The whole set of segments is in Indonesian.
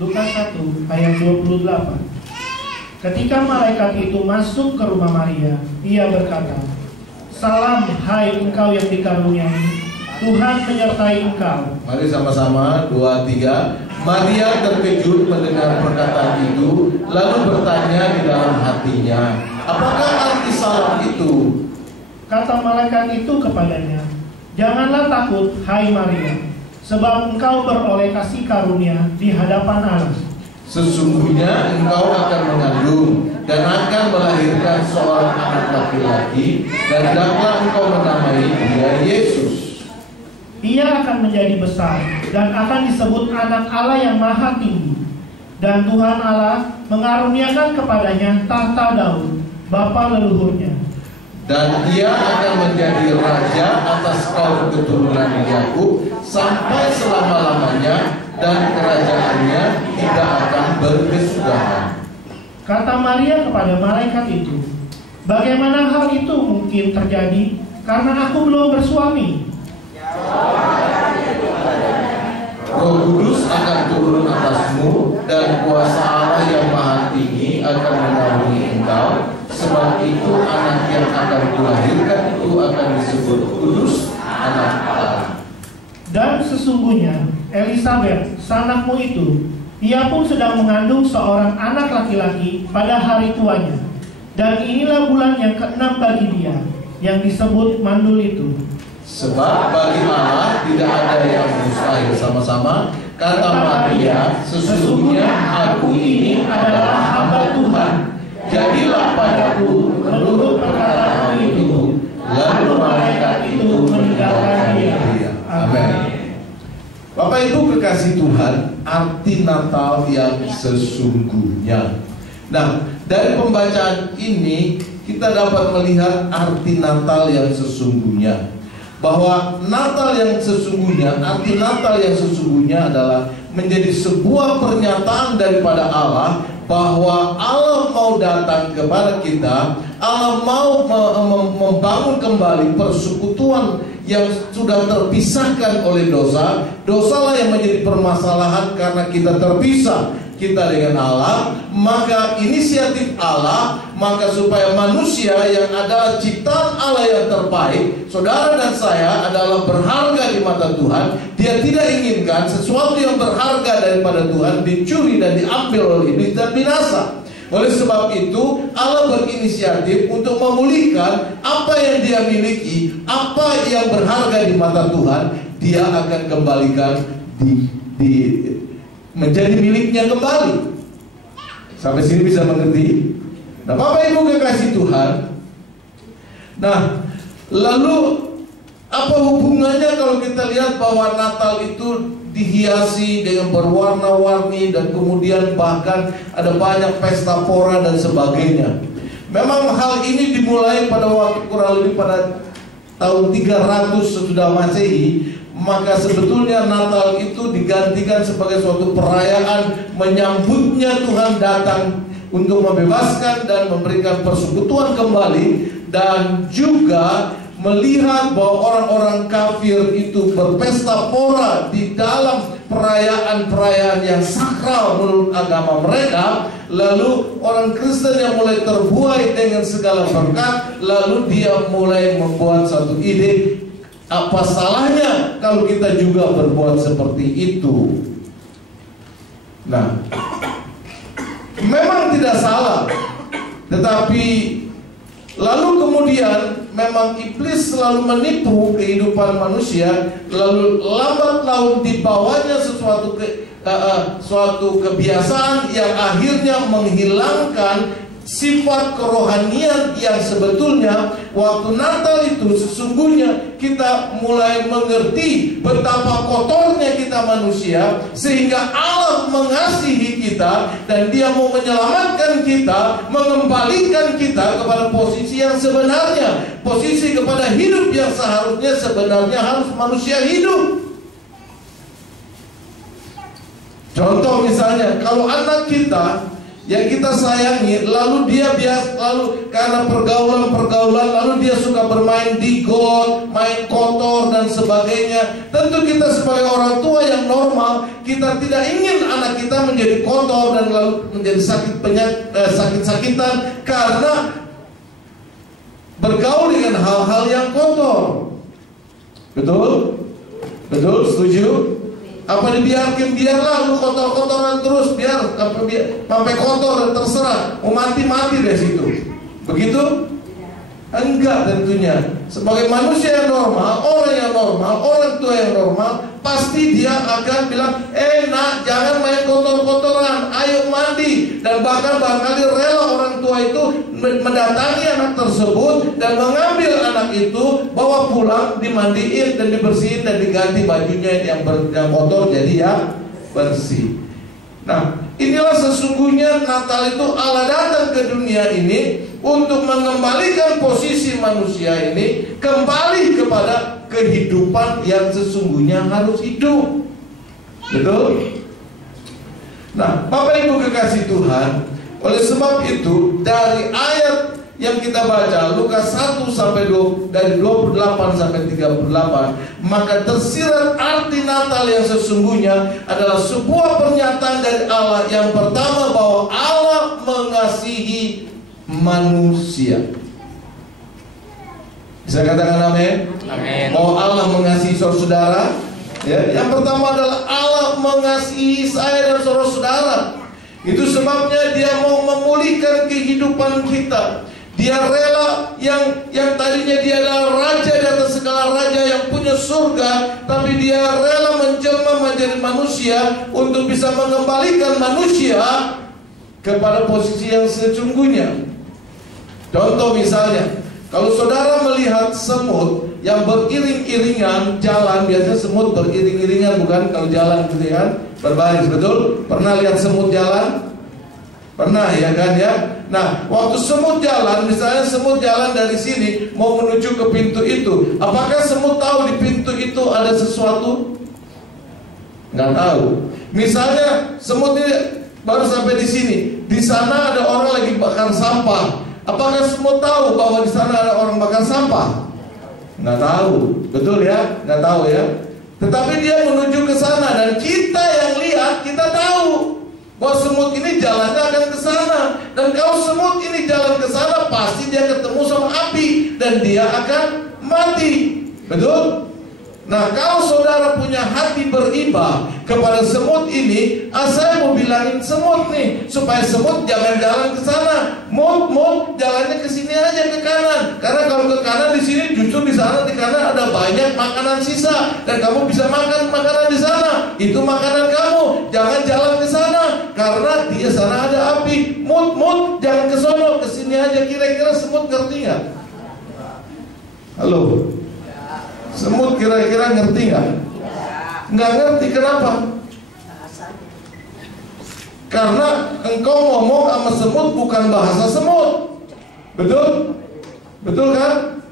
Lukas 1 ayat 28. Ketika malaikat itu masuk ke rumah Maria, ia berkata, "Salam, hai engkau yang dikaruniai, Tuhan menyertai engkau." Mari sama-sama, 2, 3. Maria terkejut mendengar perkataan itu, lalu bertanya di dalam hatinya, apakah arti salam itu? Kata malaikat itu kepadanya, "Janganlah takut, hai Maria, sebab engkau beroleh kasih karunia di hadapan Allah. Sesungguhnya engkau akan mengandung dan akan melahirkan seorang anak laki-laki, dan hendaklah engkau menamai dia Yesus. Ia akan menjadi besar dan akan disebut anak Allah yang maha tinggi. Dan Tuhan Allah mengaruniakan kepadanya tahta Daud, bapa leluhurnya. Dan ia akan menjadi raja atas kaum keturunan Yakub sampai selama-lamanya, dan kerajaannya tidak akan berkesudahan." Kata Maria kepada malaikat itu, "Bagaimana hal itu mungkin terjadi, karena aku belum bersuami?" Roh Kudus akan turun atasmu, dan kuasa Allah yang maha tinggi akan menaungi engkau. Sebab itu anak yang akan kulahirkan itu akan disebut kudus, anak Allah. Dan sesungguhnya Elisabet, sanakmu itu, ia pun sedang mengandung seorang anak laki-laki pada hari tuanya. Dan inilah bulan yang ke-6 bagi dia, yang disebut mandul itu. Sebab bagi Allah tidak ada yang mustahil. Sama-sama, kata Maria, "Sesungguhnya aku ini adalah hamba Tuhan. Jadilah padaku menurut perkataan itu." Lalu malaikat itu meninggalkan dia. Amin. Bapak Ibu kekasih Tuhan, arti Natal yang sesungguhnya. Nah, dari pembacaan ini kita dapat melihat arti Natal yang sesungguhnya. Bahwa Natal yang sesungguhnya, arti Natal yang sesungguhnya adalah menjadi sebuah pernyataan daripada Allah bahwa Allah mau datang kepada kita. Allah mau membangun kembali persekutuan yang sudah terpisahkan oleh dosa. Dosalah yang menjadi permasalahan karena kita terpisah kita dengan Allah. Maka inisiatif Allah, maka supaya manusia yang adalah ciptaan Allah yang terbaik, saudara dan saya adalah berharga di mata Tuhan. Dia tidak inginkan sesuatu yang berharga daripada Tuhan dicuri dan diambil oleh iblis dan binasa. Oleh sebab itu Allah berinisiatif untuk memulihkan apa yang dia miliki, apa yang berharga di mata Tuhan. Dia akan kembalikan menjadi miliknya kembali. Sampai sini bisa mengerti? Nah, Bapak Ibu kekasih Tuhan. Nah, lalu apa hubungannya kalau kita lihat bahwa Natal itu dihiasi dengan berwarna-warni dan kemudian bahkan ada banyak pesta pora dan sebagainya. Memang hal ini dimulai pada waktu kurang lebih pada tahun 300 sesudah Masehi. Maka sebetulnya Natal itu digantikan sebagai suatu perayaan menyambutnya Tuhan datang untuk membebaskan dan memberikan persekutuan kembali, dan juga melihat bahwa orang-orang kafir itu berpesta pora di dalam perayaan-perayaan yang sakral menurut agama mereka. Lalu orang Kristen yang mulai terbuai dengan segala berkat, lalu dia mulai membuat satu ide, apa salahnya kalau kita juga berbuat seperti itu? Nah, memang tidak salah, tetapi lalu kemudian memang iblis selalu menipu kehidupan manusia, lalu lambat laun dibawanya suatu kebiasaan yang akhirnya menghilangkan sifat kerohanian yang sebetulnya. Waktu Natal itu sesungguhnya kita mulai mengerti betapa kotornya kita manusia, sehingga Allah mengasihi kita dan Dia mau menyelamatkan kita, mengembalikan kita kepada posisi yang sebenarnya, posisi kepada hidup yang seharusnya sebenarnya harus manusia hidup. Contoh misalnya, kalau anak kita yang kita sayangi, lalu dia lalu karena pergaulan, lalu dia suka bermain di got, main kotor dan sebagainya. Tentu kita sebagai orang tua yang normal, kita tidak ingin anak kita menjadi kotor dan lalu menjadi sakit-sakitan karena bergaul dengan hal-hal yang kotor. Betul? Betul? Setuju? Apa dibiarkan? Biarlah lu kotor-kotoran terus, biar sampai kotor, terserah. Mau mati-mati dari situ. Begitu? Enggak tentunya. Sebagai manusia yang normal, orang tua yang normal, pasti dia akan bilang, nak, jangan main kotor-kotoran, ayo mandi. Dan bahkan barangkali rela orang tua itu mendatangi anak tersebut dan mengambil anak itu, bawa pulang, dimandiin dan dibersihin dan diganti bajunya yang kotor jadi yang bersih. Nah, inilah sesungguhnya Natal itu Allah datang ke dunia ini untuk mengembalikan posisi manusia ini kembali kepada kehidupan yang sesungguhnya harus hidup. Betul? Nah, Bapak Ibu kekasih Tuhan, oleh sebab itu dari ayat yang kita baca Lukas 1 sampai 2, dari 28 sampai 38, maka tersirat arti Natal yang sesungguhnya adalah sebuah pernyataan dari Allah. Yang pertama, bahwa Allah mengasihi manusia. Bisa katakan amin? Amin. Bahwa Allah mengasihi saudara. Ya, yang pertama adalah Allah mengasihi saya dan saudara-saudara. Itu sebabnya Dia mau memulihkan kehidupan kita. Dia rela yang tadinya Dia adalah raja di atas segala raja yang punya surga, tapi Dia rela menjelma menjadi manusia untuk bisa mengembalikan manusia kepada posisi yang sesungguhnya. Contoh misalnya, kalau saudara melihat semut yang beriring-iringan jalan, biasanya semut beriring-iringan, bukan? Kalau jalan gitu ya, berbaris, betul? Pernah lihat semut jalan? Pernah ya kan ya? Nah, waktu semut jalan, misalnya semut jalan dari sini mau menuju ke pintu itu, apakah semut tahu di pintu itu ada sesuatu? Nggak tahu. Misalnya semut ini baru sampai di sini, di sana ada orang lagi bakar sampah. Apakah semut tahu bahwa di sana ada orang bakar sampah? Nggak tahu, betul ya? Nggak tahu ya. Tetapi dia menuju ke sana dan kita yang lihat, kita tahu bahwa semut ini jalannya akan ke sana. Dan kalau semut ini jalan ke sana, pasti dia ketemu sama api dan dia akan mati. Betul? Nah, kalau saudara punya hati beriba kepada semut ini, saya mau bilangin semut nih, supaya semut jangan jalan ke sana. Mut jalannya ke sini aja, ke kanan. Karena kalau ke kanan di sini, justru di sana di kanan ada banyak makanan sisa dan kamu bisa makan makanan di sana. Itu makanan kamu. Jangan jalan ke sana karena di sana ada api. Mut jangan ke sono, ke sini aja. Kira-kira semut ngerti nggak? Halo. Semut kira-kira ngerti nggak? Nggak ngerti. Kenapa? Karena engkau ngomong sama semut bukan bahasa semut. Betul? Betul kan?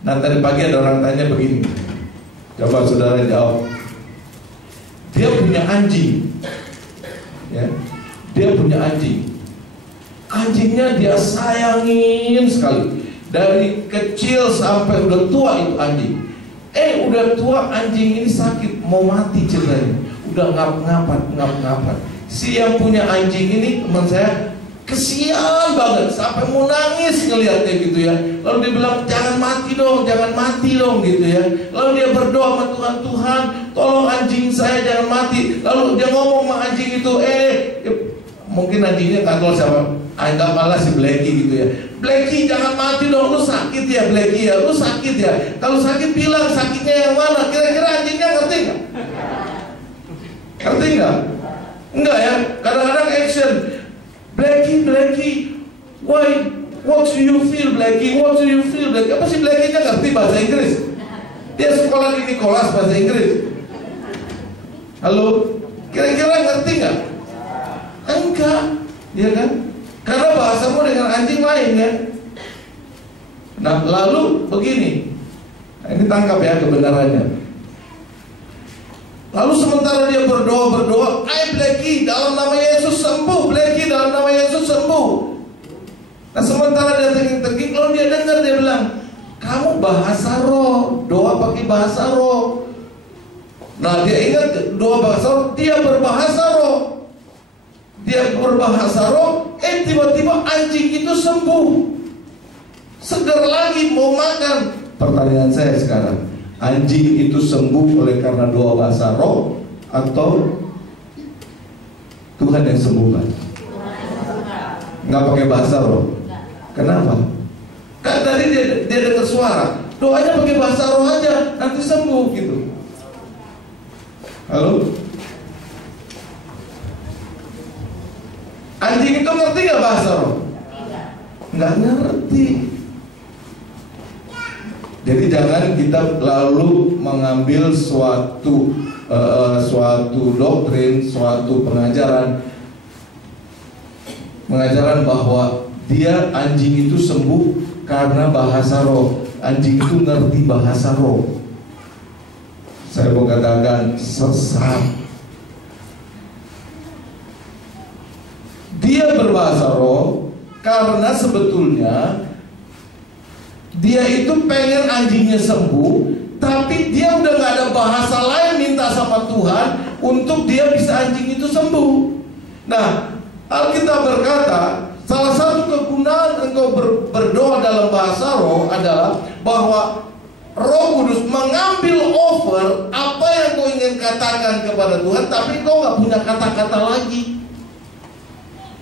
Nah, tadi pagi ada orang tanya begini. Coba saudara jawab. Dia punya anjing, ya. Dia punya anjing. Anjingnya dia sayangin sekali. Dari kecil sampai udah tua itu anjing. Udah tua anjing ini sakit, mau mati ceritanya. Udah ngap-ngapat. Si yang punya anjing ini, teman saya, kesian banget sampai mau nangis ngelihatnya gitu ya. Lalu dia bilang, jangan mati dong gitu ya. Lalu dia berdoa sama Tuhan, Tuhan tolong anjing saya jangan mati. Lalu dia ngomong sama anjing itu, mungkin anjingnya nggak tahu siapa, anggap malah si Blacky gitu ya. Blacky jangan mati dong, lu sakit ya Blacky ya, lu sakit ya. Kalau sakit bilang sakitnya yang mana? Kira-kira anjingnya ngerti nggak? Ngerti nggak? Enggak ya. Kadang-kadang action, Blacky, why? What do you feel Blacky? What do you feel Blacky? Apa sih Blacky-nya ngerti bahasa Inggris? Dia sekolah di Nicholas bahasa Inggris. Halo, kira-kira ngerti nggak? Enggak, ya kan? Karena bahasamu dengan anjing lain ya. Nah, lalu begini. Nah, ini tangkap ya kebenarannya. Lalu sementara dia berdoa, Blackie dalam nama Yesus sembuh, Blackie dalam nama Yesus sembuh. Nah sementara dia tengking-tengking, lalu dia dengar, dia bilang, kamu bahasa roh, doa pakai bahasa roh. Nah dia ingat doa bahasa roh, dia berbahasa roh. Dia berbahasa roh, tiba-tiba anjing itu sembuh, segar lagi mau makan. Pertanyaan saya sekarang, anjing itu sembuh oleh karena doa bahasa roh atau Tuhan yang sembuhkan? Nggak pakai bahasa roh. Kenapa? Kan tadi dia dengar suara, doanya pakai bahasa roh aja, nanti sembuh gitu. Halo? Anjing itu ngerti nggak bahasa roh? Nggak ngerti. Jadi jangan kita lalu mengambil suatu doktrin, suatu pengajaran bahwa dia anjing itu sembuh karena bahasa roh. Anjing itu ngerti bahasa roh. Saya mau katakan sesat. Dia berbahasa roh karena sebetulnya dia itu pengen anjingnya sembuh, tapi dia udah gak ada bahasa lain minta sama Tuhan untuk dia bisa anjing itu sembuh. Nah, Alkitab berkata salah satu kegunaan engkau berdoa dalam bahasa roh adalah bahwa Roh Kudus mengambil over apa yang kau ingin katakan kepada Tuhan, tapi kau gak punya kata-kata lagi.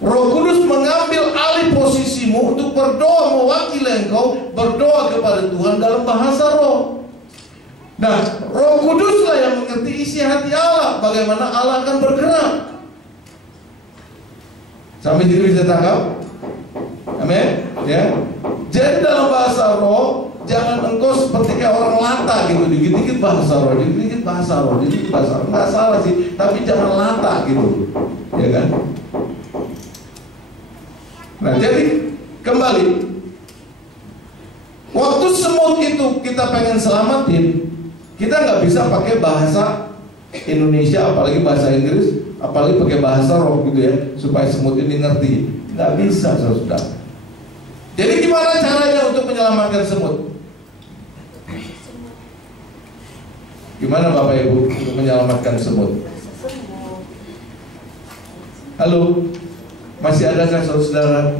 Roh Kudus mengambil alih posisimu untuk berdoa mewakili engkau berdoa kepada Tuhan dalam bahasa roh. Nah, Roh Kuduslah yang mengerti isi hati Allah, bagaimana Allah akan bergerak. Sampai sini bisa tangkap? Amin. Ya. Jadi dalam bahasa roh jangan engkau seperti kayak orang lata gitu, dikit-dikit bahasa roh, dikit-dikit bahasa roh, dikit bahasa roh. Nggak salah sih, tapi jangan lata gitu, ya kan? Nah jadi kembali, waktu semut itu kita pengen selamatin, kita nggak bisa pakai bahasa Indonesia, apalagi bahasa Inggris, apalagi pakai bahasa roh gitu ya, supaya semut ini ngerti. Nggak bisa, saudara. Jadi gimana caranya untuk menyelamatkan semut? Gimana Bapak Ibu untuk menyelamatkan semut? Halo? Masih ada kan saudara?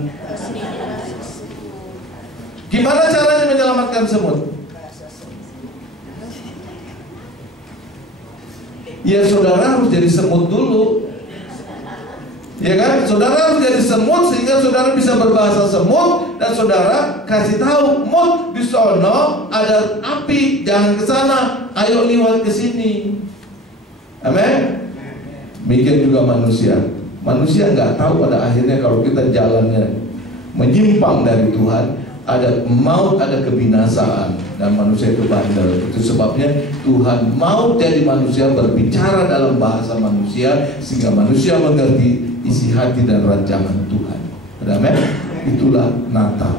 Gimana caranya menyelamatkan semut? Ya saudara harus jadi semut dulu. Ya kan? Saudara harus jadi semut sehingga saudara bisa berbahasa semut. Dan saudara kasih tahu, mut di sono ada api, jangan ke sana, ayo liwat ke sini. Amin. Demikian juga manusia. Manusia nggak tahu pada akhirnya kalau kita jalannya menyimpang dari Tuhan, ada maut, ada kebinasaan, dan manusia itu bandel. Itu sebabnya Tuhan mau jadi manusia berbicara dalam bahasa manusia sehingga manusia mengerti isi hati dan rancangan Tuhan. Amin. Itulah Natal.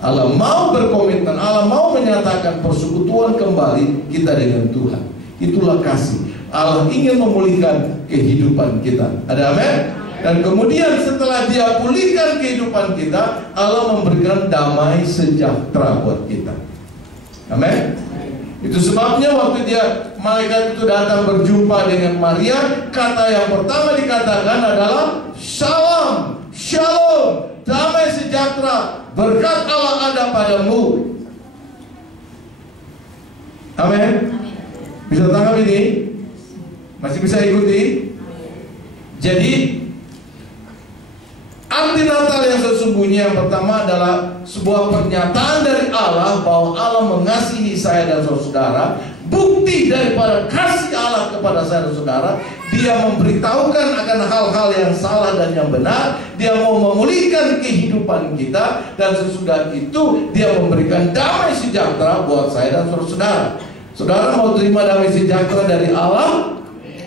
Allah mau berkomitmen, Allah mau menyatakan persekutuan kembali kita dengan Tuhan. Itulah kasih. Allah ingin memulihkan kehidupan kita. Ada amin? Dan kemudian setelah dia pulihkan kehidupan kita, Allah memberikan damai sejahtera buat kita. Amin? Itu sebabnya waktu malaikat itu datang berjumpa dengan Maria, kata yang pertama dikatakan adalah Shalom, Shalom, damai sejahtera, berkat Allah ada padamu. Amin? Bisa tangkap ini? Masih bisa ikuti? Jadi arti Natal yang sesungguhnya yang pertama adalah sebuah pernyataan dari Allah bahwa Allah mengasihi saya dan saudara. Bukti daripada kasih Allah kepada saya dan saudara, dia memberitahukan akan hal-hal yang salah dan yang benar. Dia mau memulihkan kehidupan kita, dan sesudah itu dia memberikan damai sejahtera buat saya dan saudara. Saudara mau terima damai sejahtera dari Allah?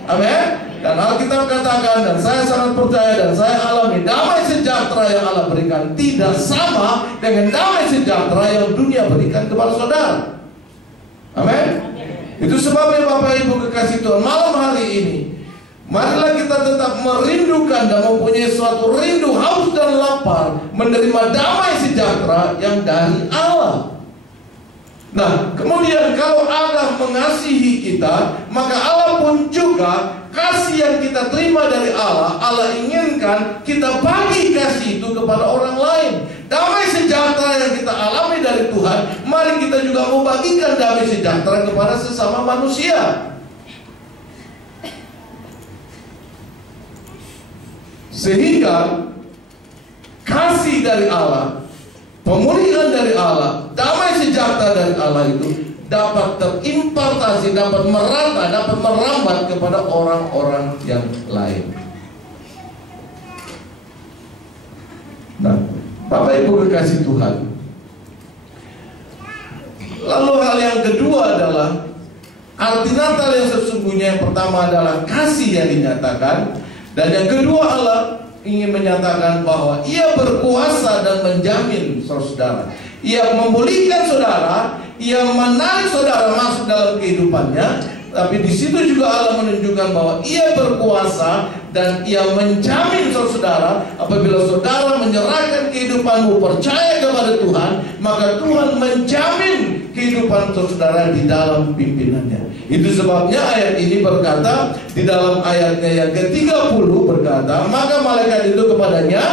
Amin. Dan Alkitab katakan, dan saya sangat percaya dan saya alami, damai sejahtera yang Allah berikan tidak sama dengan damai sejahtera yang dunia berikan kepada saudara. Amin. Itu sebabnya Bapak Ibu kekasih Tuhan, malam hari ini marilah kita tetap merindukan dan mempunyai suatu rindu, haus dan lapar menerima damai sejahtera yang dari Allah. Nah, kemudian kalau Allah mengasihi kita, maka Allah pun juga kasih yang kita terima dari Allah, Allah inginkan kita bagi kasih itu kepada orang lain. Damai sejahtera yang kita alami dari Tuhan, mari kita juga mau bagikan damai sejahtera kepada sesama manusia. Sehingga kasih dari Allah, pemulihan dari Allah, damai sejahtera dari Allah itu dapat terimpartasi, dapat merata, dapat merambat kepada orang-orang yang lain. Nah, Bapak Ibu kekasih Tuhan, lalu hal yang kedua adalah arti Natal yang sesungguhnya. Yang pertama adalah kasih yang dinyatakan, dan yang kedua Allah ingin menyatakan bahwa Ia berkuasa dan menjamin saudara. Ia memulihkan saudara, Ia menarik saudara masuk dalam kehidupannya. Tapi di situ juga Allah menunjukkan bahwa Ia berkuasa dan Ia menjamin saudara. Apabila saudara menyerahkan kehidupanmu, percaya kepada Tuhan, maka Tuhan menjamin kehidupan saudara di dalam pimpinannya. Itu sebabnya ayat ini berkata, di dalam ayatnya yang ke-30 berkata, maka malaikat itu kepadanya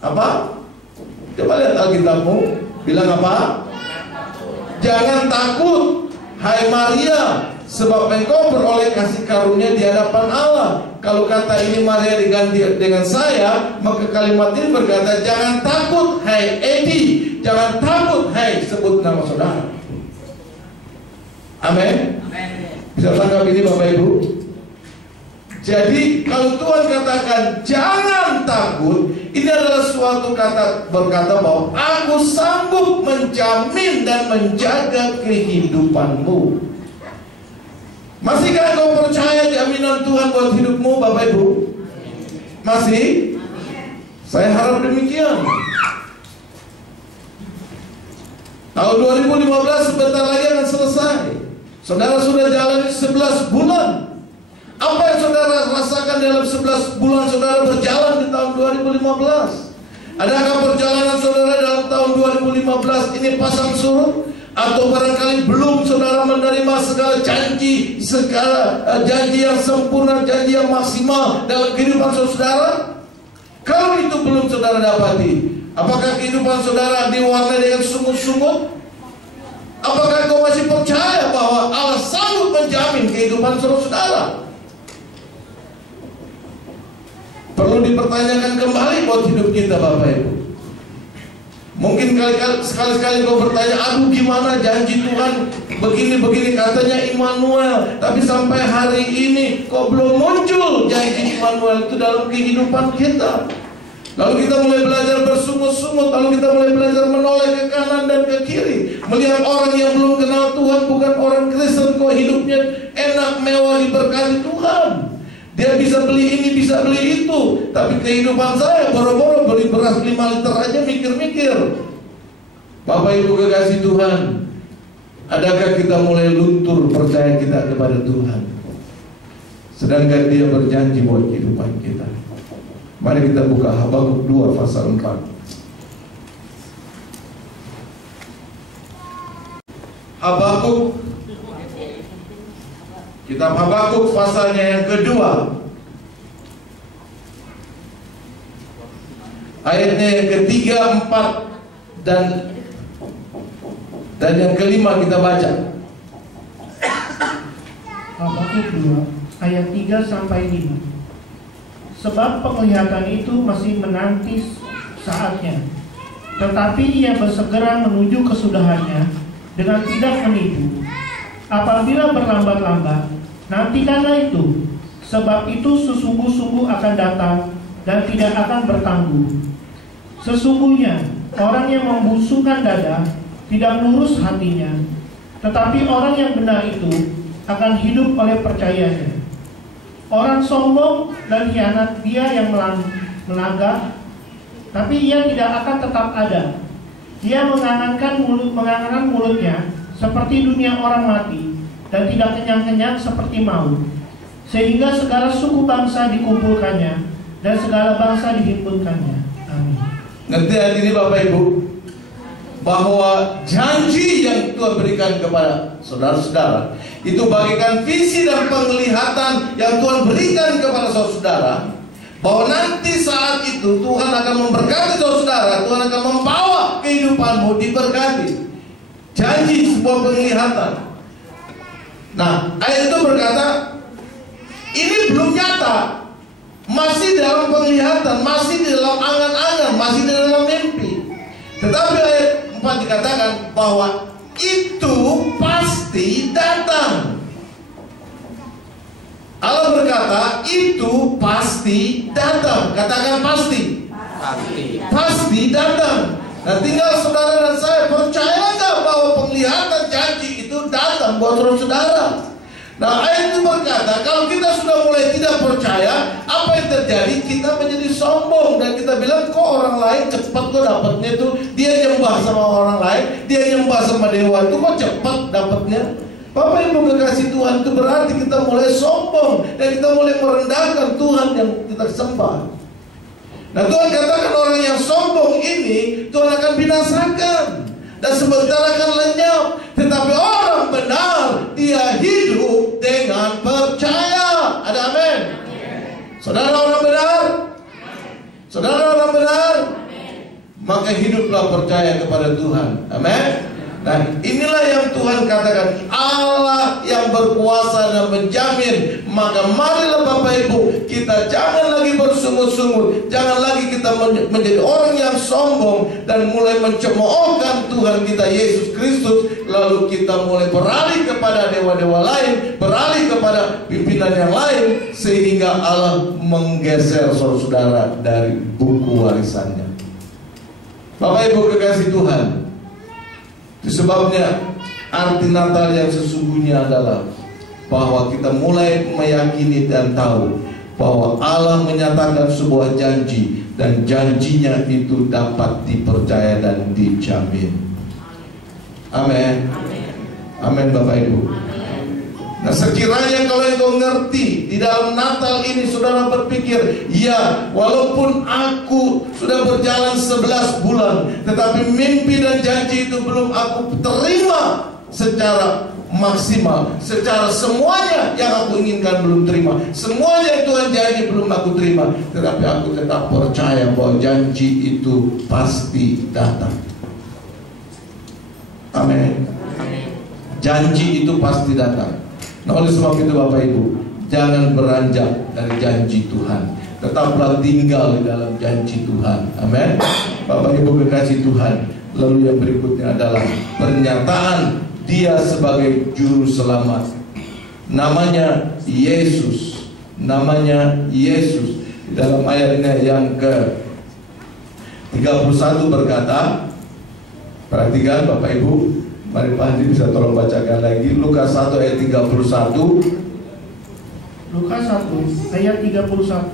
apa? Coba lihat Alkitabmu, bilang apa? Jangan takut, hai Maria, sebab engkau beroleh kasih karunia di hadapan Allah. Kalau kata ini Maria diganti dengan saya, maka kalimat ini berkata, jangan takut hai Edi, jangan takut hai sebut nama saudara. Amin. Bisa tangkap ini Bapak Ibu? Jadi kalau Tuhan katakan jangan takut, ini adalah suatu kata berkata bahwa aku sanggup menjamin dan menjaga kehidupanmu. Masihkah kau percaya jaminan Tuhan buat hidupmu Bapak Ibu? Masih? Saya harap demikian. Tahun 2015 sebentar lagi akan selesai. Saudara sudah jalani 11 bulan. Apa yang saudara rasakan dalam 11 bulan saudara berjalan di tahun 2015? Adakah perjalanan saudara dalam tahun 2015 ini pasang surut? Atau barangkali belum saudara menerima segala janji, segala janji yang sempurna, janji yang maksimal dalam kehidupan saudara? Kalau itu belum saudara dapati, apakah kehidupan saudara diwarnai dengan sungut-sungut? Apakah kau masih percaya bahwa Allah sanggup menjamin kehidupan saudara? Perlu dipertanyakan kembali buat hidup kita Bapak Ibu. Mungkin sekali-sekali kau bertanya, aduh gimana janji Tuhan begini-begini katanya Immanuel, tapi sampai hari ini kok belum muncul janji Immanuel itu dalam kehidupan kita. Lalu kita mulai belajar bersungut-sungut, lalu kita mulai belajar menoleh ke kanan dan ke kiri, melihat orang yang belum kenal Tuhan, bukan orang Kristen, kok hidupnya enak, mewah, diberkati Tuhan. Dia bisa beli ini, bisa beli itu, tapi kehidupan saya boro-boro beli beras 5 liter aja mikir-mikir. Bapak Ibu kekasih Tuhan, adakah kita mulai luntur percaya kita kepada Tuhan, sedangkan Dia berjanji buat kehidupan kita? Mari kita buka Habakuk 2 pasal 4. Habakuk, kitab Habakuk pasalnya yang kedua, ayatnya yang ketiga, 4 dan yang kelima kita baca. Habakuk 2 ayat 3 sampai 5. Sebab penglihatan itu masih menanti saatnya, tetapi ia bersegera menuju kesudahannya dengan tidak menipu. Apabila berlambat-lambat, nantikanlah itu, sebab itu sesungguh-sungguh akan datang dan tidak akan bertangguh. Sesungguhnya orang yang membusungkan dada tidak lurus hatinya, tetapi orang yang benar itu akan hidup oleh percayanya. Orang sombong dan hianat dia yang melanggar, tapi ia tidak akan tetap ada. Dia mengangankan mulutnya seperti dunia orang mati, dan tidak kenyang-kenyang seperti maut. Sehingga segala suku bangsa dikumpulkannya dan segala bangsa dihimpunkannya. Amin. Ngerti hari ini Bapak Ibu, bahwa janji yang Tuhan berikan kepada saudara-saudara itu bagaikan visi dan penglihatan yang Tuhan berikan kepada saudara-saudara, bahwa nanti saat itu Tuhan akan memberkati saudara, Tuhan akan membawa kehidupanmu diberkati. Janji, sebuah penglihatan. Nah, ayat itu berkata, ini belum nyata, masih dalam penglihatan, masih di dalam angan-angan, masih di dalam mimpi. Tetapi ayat 4 dikatakan bahwa itu pasti datang. Allah berkata, itu pasti datang. Katakan pasti. Pasti datang. Nah, tinggal saudara dan saya percaya nggak bahwa penglihatan janji itu datang buat saudara. Nah, ayat itu berkata, kalau kita sudah mulai tidak percaya, apa yang terjadi? Kita menjadi sombong dan kita bilang, kok orang lain cepat kok dapatnya tuh. Dia nyembah sama orang lain, dia nyembah sama dewa itu kok cepat dapatnya. Bapak Ibu kekasih Tuhan, itu berarti kita mulai sombong dan kita mulai merendahkan Tuhan yang kita sembah. Nah, Tuhan katakan orang yang sombong ini Tuhan akan binasakan dan sebentar akan lenyap. Tetapi orang benar, dia hidup dengan percaya. Ada amin? Saudara orang benar? Saudara orang benar? Maka hiduplah percaya kepada Tuhan. Amin? Nah, inilah yang Tuhan katakan, Allah yang berkuasa dan menjamin. Maka marilah Bapak Ibu, kita jangan lagi bersungut-sungut, jangan lagi kita menjadi orang yang sombong dan mulai mencemoohkan Tuhan kita Yesus Kristus. Lalu kita mulai beralih kepada dewa-dewa lain, beralih kepada pimpinan yang lain, sehingga Allah menggeser saudara-saudara dari buku warisannya. Bapak Ibu kekasih Tuhan, itu sebabnya arti Natal yang sesungguhnya adalah bahwa kita mulai meyakini dan tahu bahwa Allah menyatakan sebuah janji, dan janjinya itu dapat dipercaya dan dijamin. Amin. Amin Bapak Ibu. Nah, sekiranya kalau engkau ngerti di dalam Natal ini, saudara berpikir, ya, walaupun aku sudah berjalan 11 bulan, tetapi mimpi dan janji itu belum aku terima secara maksimal, secara semuanya yang aku inginkan belum terima, semuanya yang Tuhan janji belum aku terima, tetapi aku tetap percaya bahwa janji itu pasti datang. Amin. Janji itu pasti datang. Nah, oleh sebab itu Bapak Ibu, jangan beranjak dari janji Tuhan, tetaplah tinggal di dalam janji Tuhan. Amin. Bapak Ibu kekasih Tuhan, lalu yang berikutnya adalah pernyataan Dia sebagai juru selamat. Namanya Yesus. Namanya Yesus. Di dalam ayat ini yang ke 31 berkata, perhatikan Bapak Ibu, mari Pak Andi bisa tolong bacakan lagi Lukas 1 ayat 31. Lukas 1 ayat 31.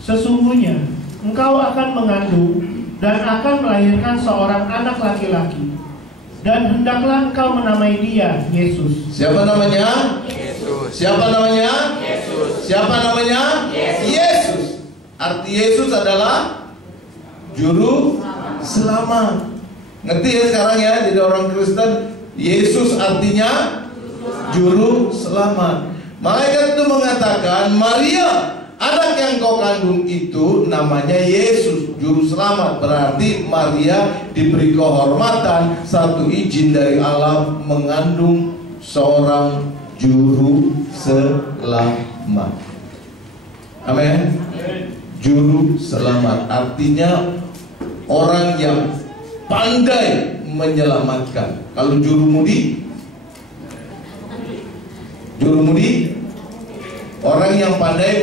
Sesungguhnya engkau akan mengandung dan akan melahirkan seorang anak laki-laki, dan hendaklah engkau menamai dia Yesus. Siapa namanya? Yesus. Siapa namanya? Yesus. Siapa namanya? Yesus. Yesus. Arti Yesus adalah juru selamat. Ngerti ya sekarang ya, jadi orang Kristen, Yesus artinya juru selamat. Malaikat itu mengatakan, Maria, anak yang kau kandung itu namanya Yesus, juru selamat. Berarti Maria diberi kehormatan, satu izin dari Allah mengandung seorang juru selamat. Amin. Juru selamat artinya orang yang pandai menyelamatkan. Kalau juru mudi orang yang pandai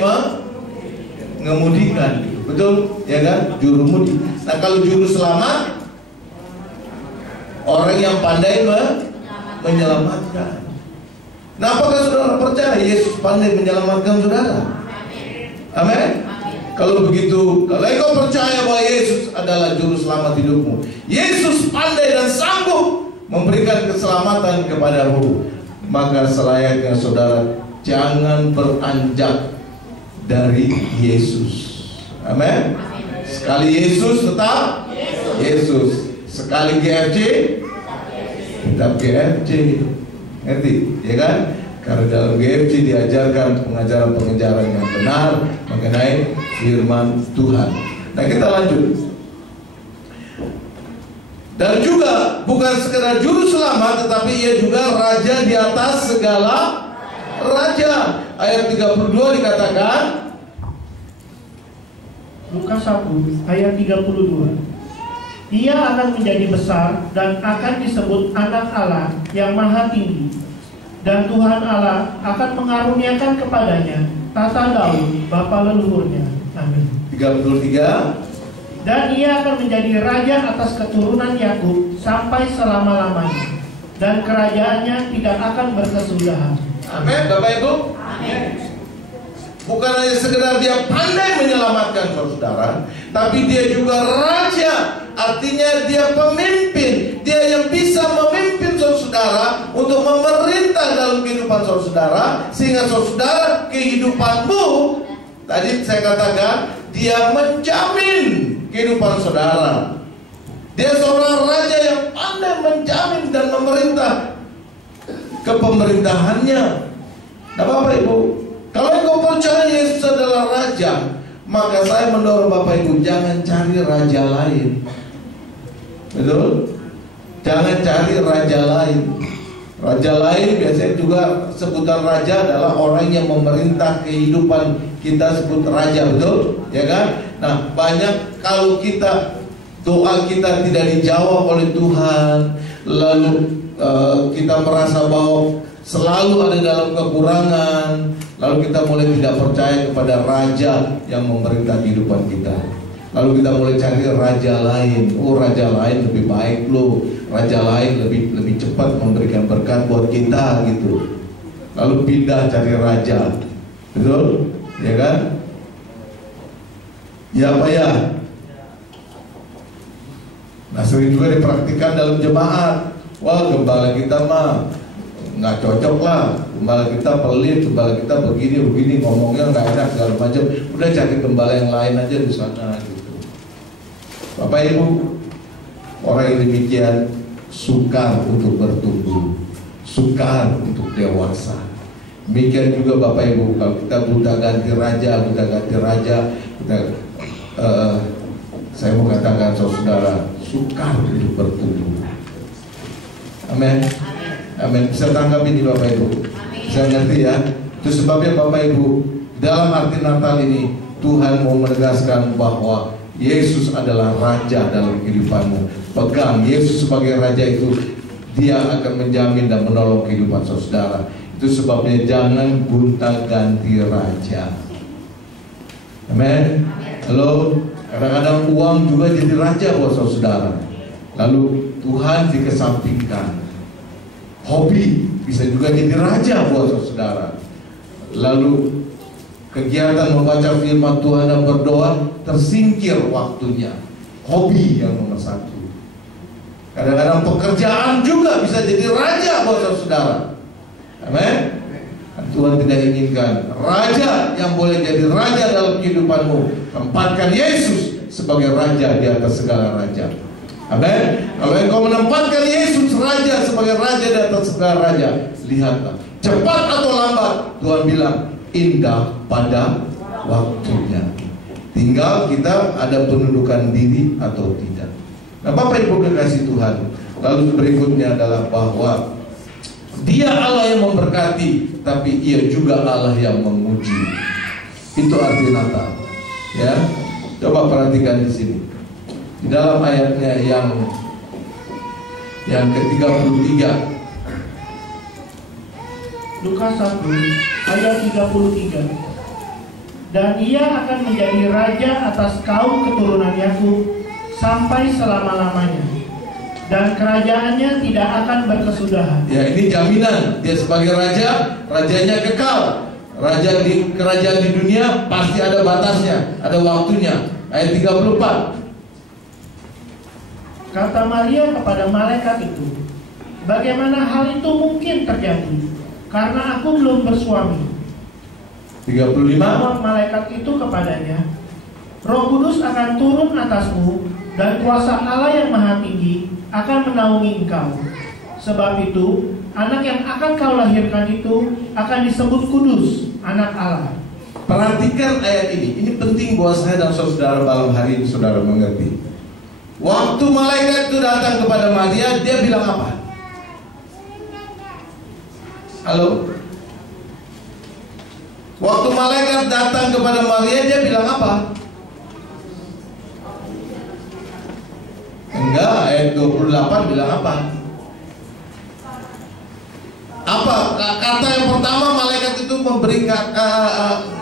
mengemudikan, betul ya kan? Juru mudi. Nah, kalau juru selamat orang yang pandai menyelamatkan. Nah, apakah saudara percaya Yesus pandai menyelamatkan saudara? Amin. Kalau begitu, kalau engkau percaya bahwa Yesus adalah juru selamat hidupmu, Yesus pandai dan sanggup memberikan keselamatan kepadamu, maka selayaknya saudara jangan beranjak dari Yesus. Amin. Sekali Yesus tetap Yesus, sekali GFC tetap GFC. Ngerti? Ya kan? Karena dalam GFC diajarkan pengajaran-pengajaran yang benar mengenai firman Tuhan. Nah, kita lanjut. Dan juga bukan sekedar juru selamat, tetapi ia juga raja di atas segala raja. Ayat 32 dikatakan, Lukas 1 ayat 32, ia akan menjadi besar dan akan disebut anak Allah yang maha tinggi, dan Tuhan Allah akan mengaruniakan kepadanya tata Daud bapa leluhurnya. Amin. 33, dan ia akan menjadi raja atas keturunan Yakub sampai selama-lamanya, dan kerajaannya tidak akan berkesudahan. Amin, Bapak Ibu. Amin. Bukan hanya sekedar dia pandai menyelamatkan saudara, tapi dia juga raja. Artinya dia pemimpin. Dia yang bisa memimpin saudara untuk memerintah dalam kehidupan saudara, sehingga saudara kehidupanmu, tadi saya katakan, dia menjamin kehidupan saudara. Dia seorang raja yang pandai menjamin dan memerintah kepemerintahannya. Nah, Bapak Ibu, kalau engkau percaya Yesus adalah raja, maka saya mendorong Bapak Ibu jangan cari raja lain. Betul? Jangan cari raja lain. Raja lain biasanya juga sebutan raja adalah orang yang memerintah kehidupan kita, sebut raja, betul? Ya kan? Nah, banyak kalau kita doa kita tidak dijawab oleh Tuhan, lalu kita merasa bahwa selalu ada dalam kekurangan, lalu kita mulai tidak percaya kepada raja yang memerintah kehidupan kita. Lalu kita mulai cari raja lain. Oh, raja lain lebih baik loh, raja lain lebih cepat memberikan berkat buat kita gitu. Lalu pindah cari raja, betul? Ya kan? Ya Pak ya. Nah, sering juga dipraktikkan dalam jemaat. Wah, gembala kita mah nggak cocok lah, gembala kita pelit, gembala kita begini ngomongnya nggak enak segala macam. Udah cari gembala yang lain aja di sana gitu. Bapak Ibu, orang yang demikian sukar untuk bertumbuh, sukar untuk dewasa. Demikian juga Bapak Ibu, kalau kita buta ganti raja, kita, saya mau katakan saudara, sukar untuk bertumbuh. Amin. Amin. Bisa tangkap ini Bapak Ibu? Bisa ngerti ya? Itu sebabnya Bapak Ibu, dalam arti Natal ini Tuhan mau menegaskan bahwa Yesus adalah raja dalam kehidupanmu. Pegang Yesus sebagai raja itu, dia akan menjamin dan menolong kehidupan saudara. Itu sebabnya jangan gonta-ganti raja. Amin. Halo. Kadang-kadang uang juga jadi raja buat saudara. Lalu Tuhan dikesampingkan. Hobi bisa juga jadi raja buat saudara. Lalu kegiatan membaca firman Tuhan dan berdoa tersingkir waktunya. Hobi yang nomor satu. Kadang-kadang pekerjaan juga bisa jadi raja buat saudara. Amin. Tuhan tidak inginkan raja yang boleh jadi raja dalam kehidupanmu. Tempatkan Yesus sebagai raja di atas segala raja. Amin. Kalau engkau menempatkan Yesus raja sebagai raja di atas segala raja, lihatlah, cepat atau lambat, Tuhan bilang indah pada waktunya. Tinggal kita ada penundukan diri atau tidak. Nah, Bapak Ibu kekasih Tuhan, lalu berikutnya adalah bahwa Dia Allah yang memberkati, tapi Ia juga Allah yang menguji. Itu arti Natal. Ya, coba perhatikan di sini. Di dalam ayatnya yang ke-33. Lukas 1 ayat 33. Dan ia akan menjadi raja atas kaum keturunan Yakub sampai selama-lamanya, dan kerajaannya tidak akan berkesudahan. Ya, ini jaminan dia sebagai raja, rajanya kekal. Kerajaan di dunia pasti ada batasnya, ada waktunya. Ayat 34. Kata Maria kepada malaikat itu, bagaimana hal itu mungkin terjadi? Karena aku belum bersuami. 35. Jawab malaikat itu kepadanya, Roh Kudus akan turun atasmu, dan kuasa Allah yang Maha Tinggi akan menaungi engkau. Sebab itu, anak yang akan kau lahirkan itu akan disebut kudus, anak Allah. Perhatikan ayat ini penting buat saya dan saudara malam hari ini, saudara mengerti. Waktu malaikat itu datang kepada Maria, dia bilang apa? Halo? Waktu malaikat datang kepada Maria, dia bilang apa? Enggak, ayat 28 bilang apa? Apa? Kata yang pertama malaikat itu memberikan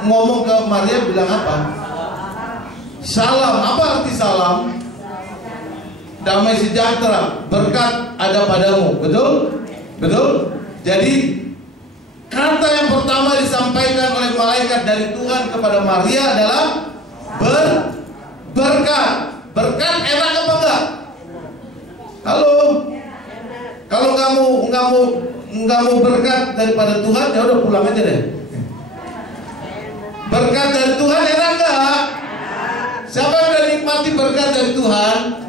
ngomong ke Maria bilang apa? Salam. Apa arti salam? Damai sejahtera, berkat ada padamu. Betul? Betul? Jadi kata yang pertama disampaikan oleh malaikat dari Tuhan kepada Maria adalah berkat. Berkat enak apa enggak? Halo? Kalau nggak mau berkat daripada Tuhan, ya udah pulang aja deh. Berkat dari Tuhan enak nggak? Siapa yang udah nikmati berkat dari Tuhan?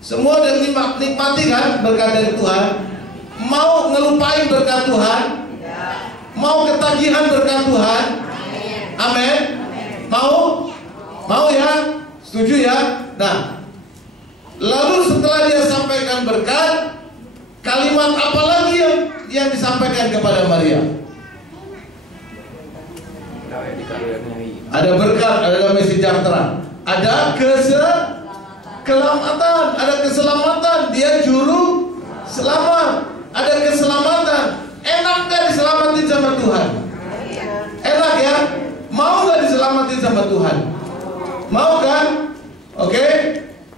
Semua udah nikmati kan berkat dari Tuhan? Mau ngelupain berkat Tuhan? Mau ketagihan berkat Tuhan? Amin. Mau? Mau ya? Setuju ya? Nah, lalu setelah dia sampaikan berkat, kalimat apa lagi yang disampaikan kepada Maria? Ada berkat, ada damai sejahtera, ada keselamatan, ada keselamatan. Dia juru selamat, ada keselamatan. Enak gak diselamatin sama Tuhan? Enak ya? Mau gak diselamatin sama Tuhan? Mau kan? Oke?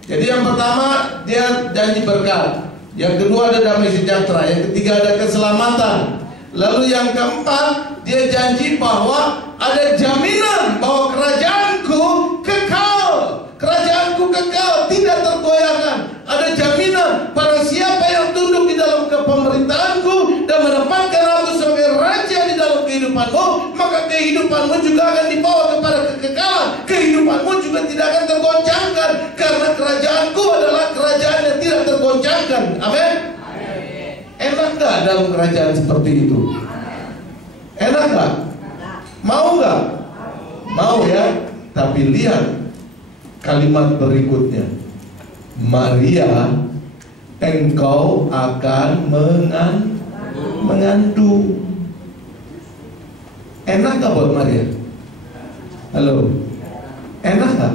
Jadi yang pertama dia janji berkat, yang kedua ada damai sejahtera, yang ketiga ada keselamatan, lalu yang keempat dia janji bahwa ada jaminan bahwa kerajaanku kekal. Kerajaanku kekal, tidak tergoyahkan. Ada jaminan pada siapa yang tunduk di dalam kepemerintahanku dan menempatkan aku sebagai raja di dalam kehidupanmu, maka kehidupanmu juga akan dibawa kepada kekekalan. Kehidupanmu juga tidak akan tergoncangkan, karena kerajaanku adalah kerajaan yang tidak tergoncangkan. Amin. Enak gak dalam kerajaan seperti itu? Enak gak? Mau gak? Mau ya? Tapi lihat kalimat berikutnya, Maria, engkau akan mengandung. Enak gak buat Maria? Halo? Enak gak?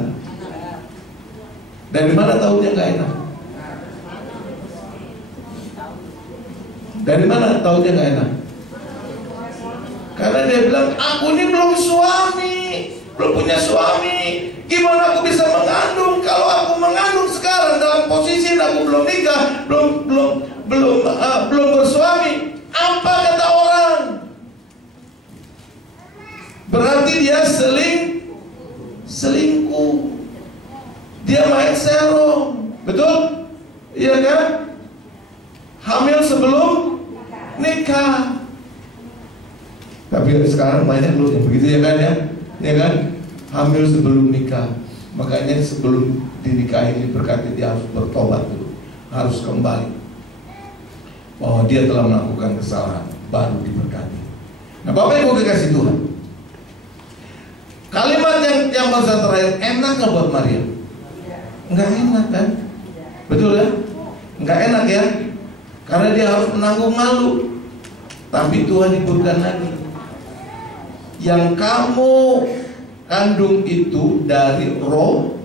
Dari mana tahunya gak enak? Dari mana tahunya gak enak? Karena dia bilang, aku ini belum punya suami. Gimana aku bisa mengandung? Kalau aku mengandung sekarang dalam posisi aku belum nikah, belum bersuami, apa kata orang? Berarti dia selingkuh. Dia main serong. Betul? Iya kan? Hamil sebelum nikah. Tapi sekarang banyak loh yang begitu ya kan ya? Ya kan? Hamil sebelum nikah. Makanya sebelum dinikahi berkati dia harus bertobat dulu, harus kembali bahwa dia telah melakukan kesalahan, baru diberkati. Nah, Bapak Ibu dikasih Tuhan, kalimat yang barusan terakhir, enak gak buat Maria? Enggak enak kan? Betul ya? Enggak enak ya? Karena dia harus menanggung malu. Tapi Tuhan hiburkan lagi, yang kamu kandung itu dari Roh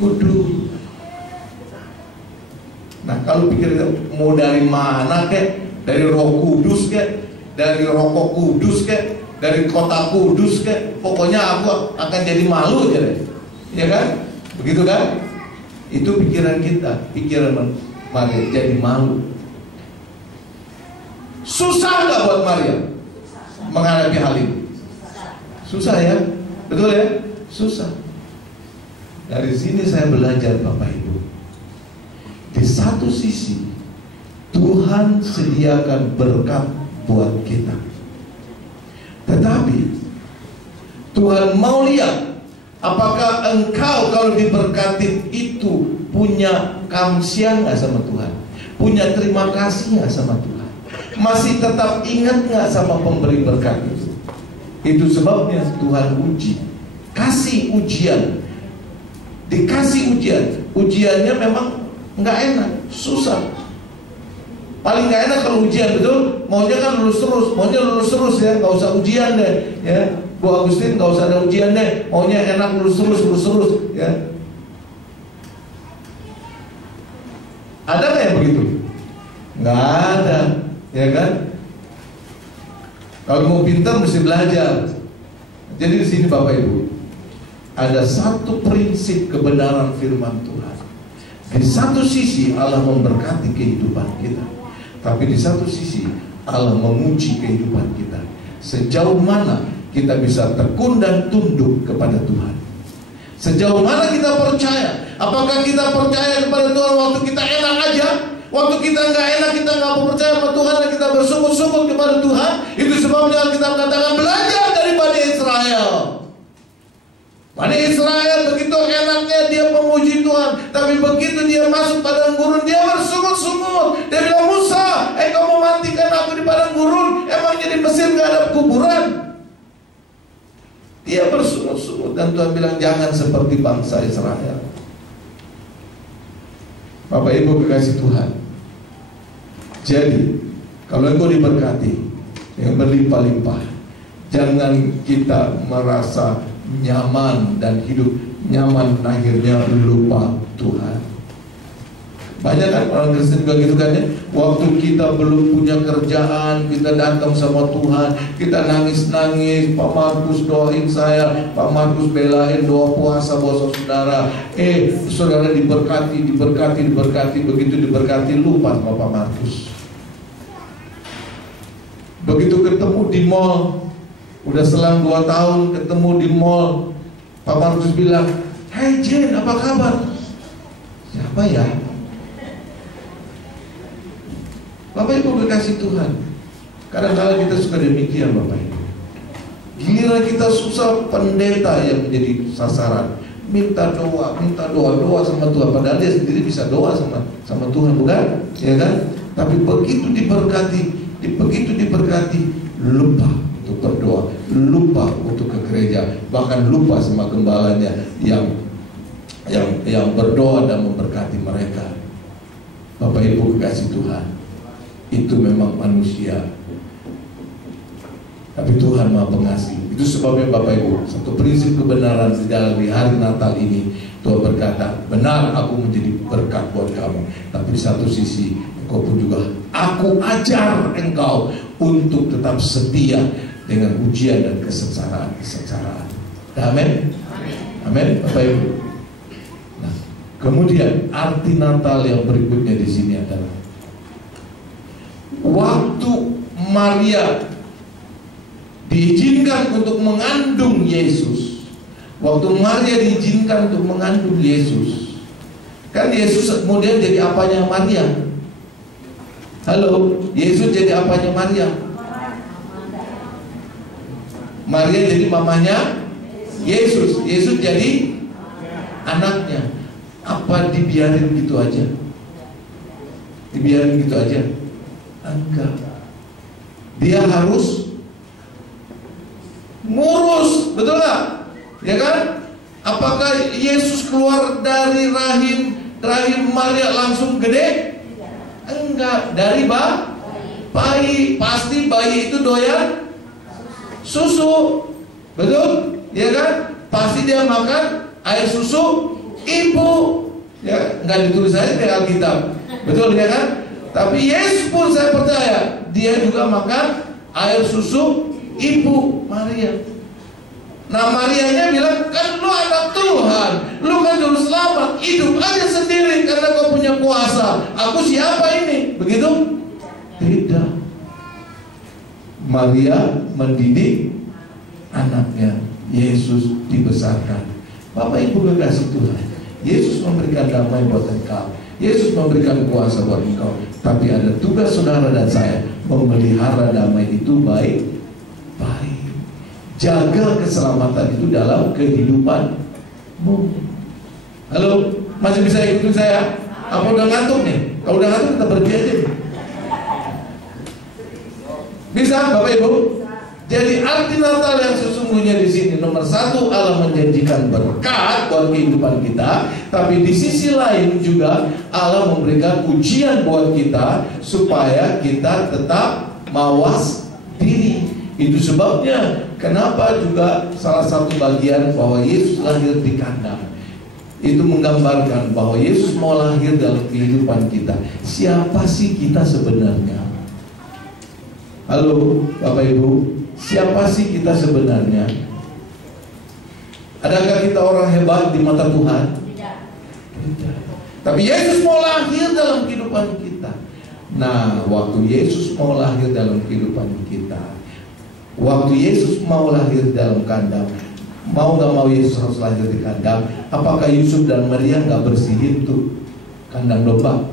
Kudus. Nah, kalau pikir mau dari mana kek? Dari Roh Kudus kek? Dari Rokok Kudus kek? Dari Kota Kudus kek? Pokoknya aku akan jadi malu aja deh. Ya kan? Begitu kan? Itu pikiran kita, pikiran Maria jadi malu. Susah gak buat Maria menghadapi hal ini? Susah ya? Betul ya? Susah. Dari sini saya belajar Bapak Ibu, di satu sisi Tuhan sediakan berkat buat kita. Tetapi Tuhan mau lihat apakah engkau kalau diberkati itu punya kamsia nggak sama Tuhan, punya terima kasih nggak sama Tuhan, masih tetap ingat nggak sama pemberi berkat itu. Itu sebabnya Tuhan uji, kasih ujian, dikasih ujian. Ujiannya memang nggak enak, susah. Paling nggak enak kalau ujian, betul? Maunya kan lulus terus ya, nggak usah ujian deh ya. Bu Agustin nggak usah ada ujian deh, maunya enak lulus terus ya. Ada nggak yang begitu? Nggak ada, ya kan? Kalau mau pintar mesti belajar. Jadi di sini Bapak Ibu, ada satu prinsip kebenaran firman Tuhan. Di satu sisi Allah memberkati kehidupan kita, tapi di satu sisi Allah menguji kehidupan kita. Sejauh mana kita bisa tekun dan tunduk kepada Tuhan? Sejauh mana kita percaya? Apakah kita percaya kepada Tuhan waktu kita enak aja? Waktu kita nggak enak, kita nggak percaya kepada Tuhan dan kita bersungut-sungut kepada Tuhan. Itu sebabnya kita katakan belajar dari Bani Israel. Bani Israel begitu enaknya dia memuji Tuhan, tapi begitu dia masuk padang gurun dia bersungut-sungut. Dia bilang, Musa, engkau mematikan aku di padang gurun, emangnya di Mesir nggak ada kuburan? Dia bersungut-sungut dan Tuhan bilang jangan seperti bangsa Israel. Bapak Ibu kekasih Tuhan, jadi kalau engkau diberkati yang berlimpah-limpah, jangan kita merasa nyaman dan hidup nyaman akhirnya lupa Tuhan. Banyak kan orang Kristen juga gitu kan ya. Waktu kita belum punya kerjaan, kita datang sama Tuhan, kita nangis-nangis, Pak Markus doain saya, Pak Markus belain doa puasa buat saudara. Saudara diberkati, begitu diberkati lupa sama Pak Markus. Begitu ketemu di mall, udah selang 2 tahun ketemu di mall, Pak Markus bilang, "Hai Jen, apa kabar?" Siapa ya? Bapak Ibu kekasih Tuhan, kadang-kadang kita suka demikian Bapak Ibu. Giliran kita susah, pendeta yang menjadi sasaran. Minta doa sama Tuhan. Padahal dia sendiri bisa doa sama Tuhan, bukan? Ya kan? Tapi begitu diberkati, lupa untuk berdoa, lupa untuk ke gereja, bahkan lupa sama gembalanya yang berdoa dan memberkati mereka. Bapak Ibu kekasih Tuhan, itu memang manusia, tapi Tuhan Maha Pengasih. Itu sebabnya Bapak Ibu, satu prinsip kebenaran di dalam hari Natal ini, Tuhan berkata, benar aku menjadi berkat buat kamu, tapi di satu sisi engkau pun juga aku ajar engkau untuk tetap setia dengan ujian dan kesengsaraan. Amin. Amin Bapak Ibu. Nah, kemudian arti Natal yang berikutnya di sini adalah waktu Maria diizinkan untuk mengandung Yesus. Waktu Maria diizinkan untuk mengandung Yesus, kan Yesus kemudian jadi apanya Maria? Halo, Yesus jadi apanya Maria? Maria jadi mamanya Yesus. Yesus jadi anaknya. Apa dibiarin gitu aja? Dibiarin gitu aja? Enggak. Dia harus ngurus, betul nggak? Ya kan? Apakah Yesus keluar dari rahim Maria langsung gede? Enggak. Dari bayi. Pasti bayi itu doyan susu, betul? Ya kan? Pasti dia makan air susu ibu. Ya, nggak ditulis aja di Alkitab, betul ya kan? Tapi Yesus pun saya percaya dia juga makan air susu ibu Maria. Nah Marianya bilang, kan lu anak Tuhan, lu kan juru selamat, hidup aja sendiri karena kau punya kuasa. Aku siapa ini? Begitu? Tidak. Maria mendidik anaknya, Yesus dibesarkan. Bapak Ibu kekasih Tuhan, Yesus memberikan damai buat engkau. Yesus memberikan kuasa buat engkau, tapi ada tugas saudara dan saya memelihara damai itu baik-baik. Jaga keselamatan itu dalam kehidupanmu. Halo, masih bisa ikutin saya? Apa udah ngantuk nih? Kalau udah ngantuk kita pergi aja. Bisa, Bapak Ibu? Jadi arti Natal yang sesungguhnya di sini, nomor satu, Allah menjanjikan berkat buat kehidupan kita, tapi di sisi lain juga Allah memberikan ujian buat kita supaya kita tetap mawas diri. Itu sebabnya kenapa juga salah satu bagian bahwa Yesus lahir di kandang. Itu menggambarkan bahwa Yesus mau lahir dalam kehidupan kita. Siapa sih kita sebenarnya? Halo Bapak Ibu, siapa sih kita sebenarnya? Adakah kita orang hebat di mata Tuhan? Tidak. Tapi Yesus mau lahir dalam kehidupan kita. Nah, waktu Yesus mau lahir dalam kehidupan kita, waktu Yesus mau lahir dalam kandang, mau gak mau Yesus harus lahir di kandang. Apakah Yusuf dan Maria gak bersihin tuh kandang domba?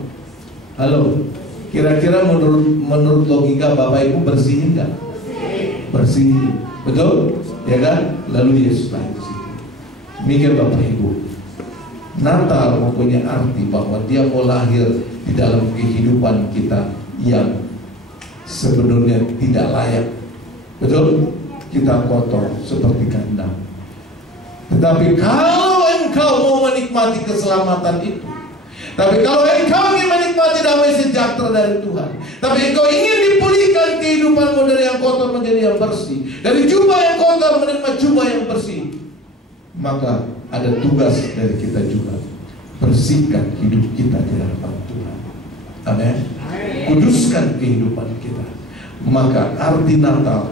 Halo, kira-kira menurut logika Bapak Ibu bersihin gak? Bersihin, betul? Ya kan? Lalu Yesus lahir di situ. Mikir Bapak Ibu, Natal mempunyai arti bahwa Dia mau lahir di dalam kehidupan kita yang sebenarnya tidak layak. Betul? Kita kotor seperti kandang. Tetapi kalau engkau mau menikmati keselamatan itu, tapi kalau engkau ingin menikmati damai sejahtera dari Tuhan, tapi engkau ingin dipulihkan kehidupanmu dari yang kotor menjadi yang bersih, dari jubah yang kotor menerima jubah yang bersih, maka ada tugas dari kita juga, bersihkan hidup kita di hadapan Tuhan. Amin. Kuduskan kehidupan kita. Maka arti Natal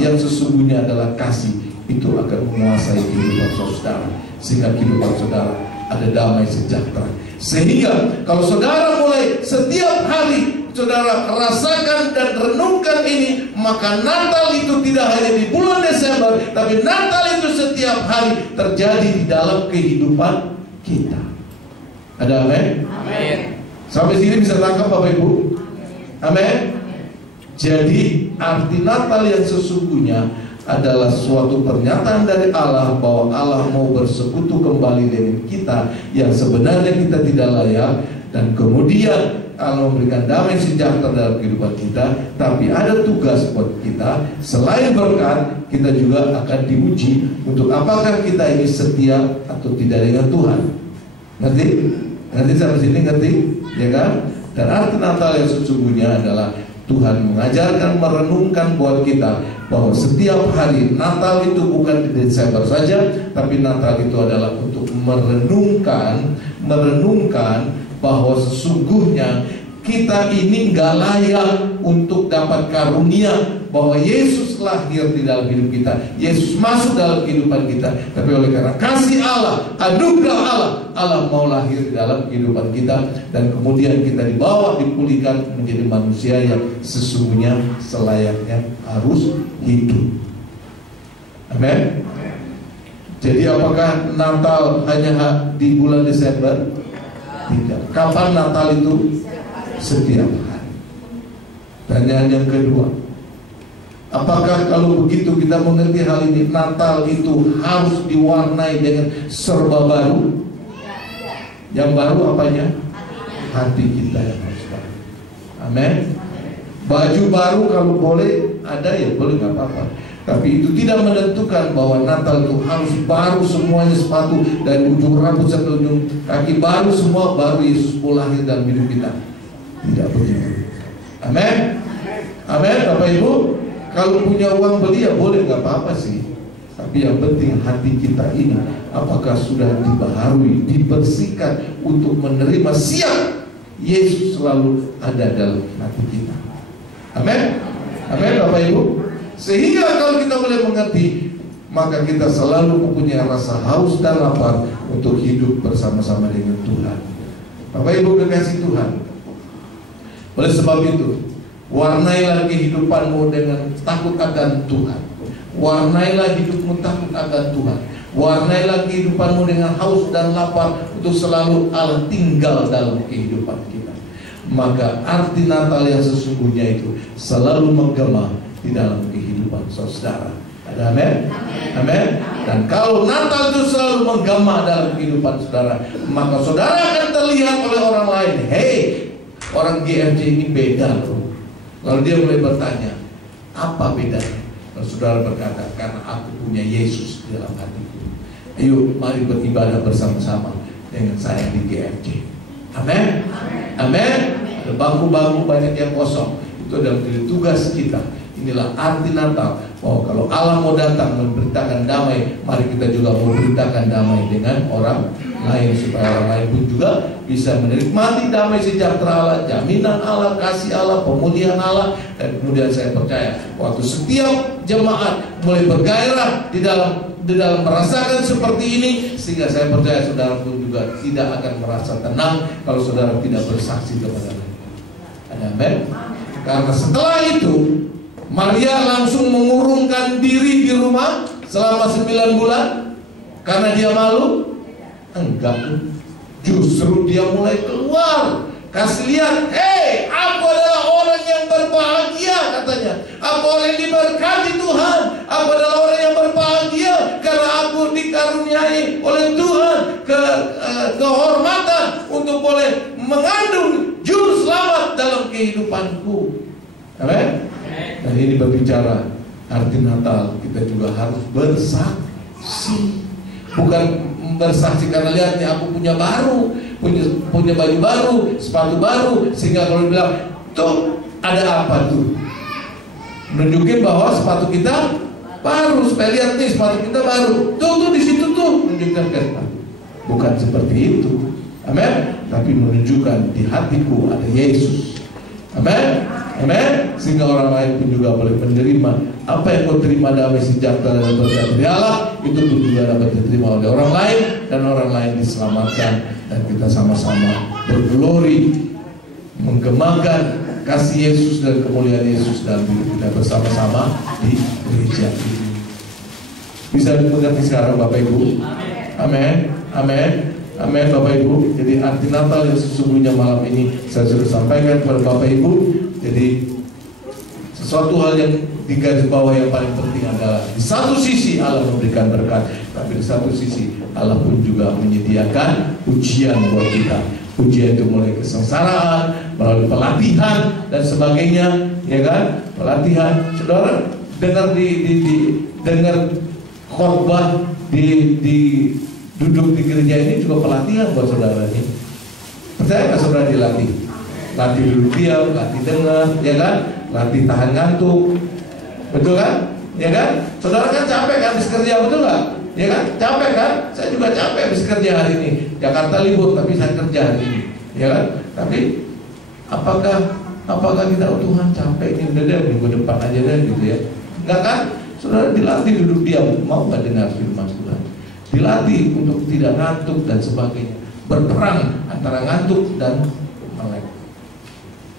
yang sesungguhnya adalah kasih, itu akan menguasai kehidupan saudara, sehingga kehidupan saudara ada damai sejahtera. Sehingga kalau saudara mulai setiap hari saudara rasakan dan renungkan ini, maka Natal itu tidak hanya di bulan Desember, tapi Natal itu setiap hari terjadi di dalam kehidupan kita. Ada amin? Amin. Sampai sini bisa tangkap Bapak Ibu? Amin. Jadi arti Natal yang sesungguhnya adalah suatu pernyataan dari Allah bahwa Allah mau bersekutu kembali dengan kita yang sebenarnya kita tidak layak, dan kemudian Allah memberikan damai sejahtera dalam kehidupan kita. Tapi ada tugas buat kita, selain berkat, kita juga akan diuji untuk apakah kita ini setia atau tidak dengan Tuhan. Ngerti? Ngerti sampai sini? Ngerti? Ya kan? Dan arti Natal yang sesungguhnya adalah Tuhan mengajarkan, merenungkan buat kita bahwa setiap hari Natal itu bukan di Desember saja, tapi Natal itu adalah untuk merenungkan bahwa sesungguhnya kita ini nggak layak untuk dapat karunia bahwa Yesus lahir di dalam hidup kita, Yesus masuk dalam kehidupan kita. Tapi oleh karena kasih Allah, anugerah Allah mau lahir di dalam kehidupan kita, dan kemudian kita dibawa, dipulihkan menjadi manusia yang sesungguhnya selayaknya harus hidup. Amin. Jadi apakah Natal hanya di bulan Desember? Tidak. Kapan Natal itu? Setiap hari. Pertanyaan yang kedua, apakah kalau begitu kita mengerti hal ini, Natal itu harus diwarnai dengan serba baru? Yang baru apanya? Hati kita yang harus baru. Amin. Baju baru kalau boleh ada, ya boleh, nggak apa-apa. Tapi itu tidak menentukan bahwa Natal itu harus baru semuanya, sepatu dari ujung rambut sampai ujung kaki baru semua, baru Yesus mau lahir dalam hidup kita. Tidak begitu. Amin. Amin Bapak Ibu. Kalau punya uang beli ya boleh, nggak apa-apa sih. Tapi yang penting hati kita ini apakah sudah dibaharui, dibersihkan untuk menerima siap Yesus selalu ada dalam hati kita. Amin. Amin Bapak Ibu. Sehingga kalau kita boleh mengerti, maka kita selalu mempunyai rasa haus dan lapar untuk hidup bersama-sama dengan Tuhan. Bapak Ibu kekasih Tuhan, oleh sebab itu, warnailah kehidupanmu dengan takut akan Tuhan. Warnailah hidupmu takut akan Tuhan. Warnailah kehidupanmu dengan haus dan lapar untuk selalu Allah tinggal dalam kehidupan kita. Maka arti Natal yang sesungguhnya itu selalu menggema di dalam kehidupan saudara. Ada amin? Amin. Dan kalau Natal itu selalu menggema dalam kehidupan saudara, maka saudara akan terlihat oleh orang lain. Hei, orang GFJ ini beda loh. Lalu dia mulai bertanya, apa bedanya? Lalu saudara berkata, karena aku punya Yesus di dalam hatiku. Ayo mari beribadah bersama-sama dengan saya di GFJ. Amin. Amin. Ada bangku-bangku banyak yang kosong. Itu adalah tugas kita. Inilah arti Natal. Oh, kalau Allah mau datang memberitakan damai, mari kita juga memberitakan damai dengan orang lain, supaya orang lain pun juga bisa menikmati damai sejahtera Allah, jaminan Allah, kasih Allah, pemulihan Allah. Dan kemudian saya percaya waktu setiap jemaat mulai bergairah di dalam merasakan seperti ini, sehingga saya percaya saudara pun juga tidak akan merasa tenang kalau saudara tidak bersaksi kepada mereka. Amin. Karena setelah itu Maria langsung mengurungkan diri di rumah selama 9 bulan karena dia malu. Enggak, justru dia mulai keluar, kasih lihat, hei, aku adalah orang yang berbahagia, katanya. Aku orang yang diberkati Tuhan. Aku adalah orang yang berbahagia karena aku dikaruniai oleh Tuhan kehormatan untuk boleh mengandung juru selamat dalam kehidupanku. Amin. Nah, ini berbicara arti Natal, kita juga harus bersaksi. Bukan bersaksi karena lihat nih, aku punya baru, punya baju baru, sepatu baru, sehingga kalau bilang tuh ada apa tuh, nunjukin bahwa sepatu kita baru, supaya lihat nih sepatu kita baru, tuh di situ tuh menunjukkan ke sepatu. Bukan seperti itu. Amin. Tapi menunjukkan di hatiku ada Yesus. Amin. Amin. Sehingga orang lain pun juga boleh menerima apa yang kau terima, damai sejahtera dan berkat dari Allah, itu pun juga dapat diterima oleh orang lain, dan orang lain diselamatkan, dan kita sama-sama berglori menggemakan kasih Yesus dan kemuliaan Yesus dalam hidup kita bersama-sama di gereja ini. Bisa dimengerti sekarang Bapak Ibu? Amin. Amin. Amin Bapak Ibu. Jadi arti Natal yang sesungguhnya malam ini saya sudah sampaikan kepada Bapak Ibu. Jadi sesuatu hal yang di garis bawah yang paling penting adalah di satu sisi Allah memberikan berkat, tapi di satu sisi Allah pun juga menyediakan ujian buat kita. Ujian itu mulai kesengsaraan, melalui pelatihan dan sebagainya, ya kan? Pelatihan, saudara dengar dengar khotbah di duduk di gereja ini juga pelatihan buat saudara ini. Percaya nggak saudara dilatih? Latih duduk diam, latih dengar, ya kan? Latih tahan ngantuk, betul kan? Ya kan? Saudara kan capek kan habis kerja, betul nggak? Ya kan? Capek kan? Saya juga capek habis kerja hari ini. Jakarta libur, tapi saya kerja hari ini, ya kan? Tapi apakah kita, oh Tuhan capek ini, udah deh minggu depan aja deh gitu ya? Enggak kan? Saudara dilatih duduk diam, mau nggak dengar firman Tuhan? Dilatih untuk tidak ngantuk dan sebagainya, berperang antara ngantuk dan melek.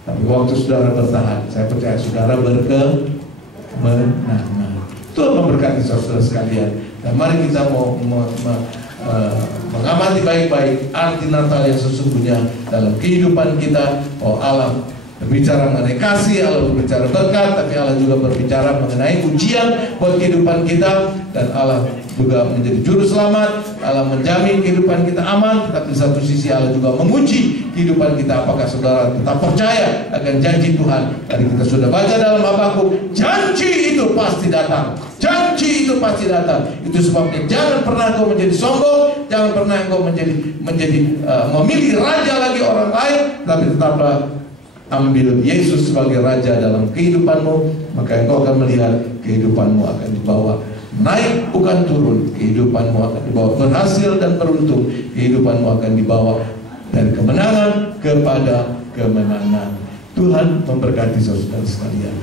Tapi waktu saudara bertahan, saya percaya saudara berkemenangan. Tuhan memberkati saudara sekalian. Dan mari kita mau mengamati baik-baik arti Natal yang sesungguhnya dalam kehidupan kita. Oh, Allah berbicara mengenai kasih, Allah berbicara berkat, tapi Allah juga berbicara mengenai ujian buat kehidupan kita. Dan Allah juga menjadi juru selamat, Allah menjamin kehidupan kita aman. Tapi di satu sisi Allah juga menguji kehidupan kita. Apakah saudara tetap percaya akan janji Tuhan? Tadi kita sudah baca dalam Habakuk, janji itu pasti datang. Janji itu pasti datang. Itu sebabnya jangan pernah kau menjadi sombong, jangan pernah kau menjadi memilih raja lagi orang lain, tapi tetaplah ambil Yesus sebagai raja dalam kehidupanmu, maka engkau akan melihat kehidupanmu akan dibawa naik bukan turun. Kehidupanmu akan dibawa berhasil dan beruntung. Kehidupanmu akan dibawa dari kemenangan kepada kemenangan. Tuhan memberkati saudara sekalian.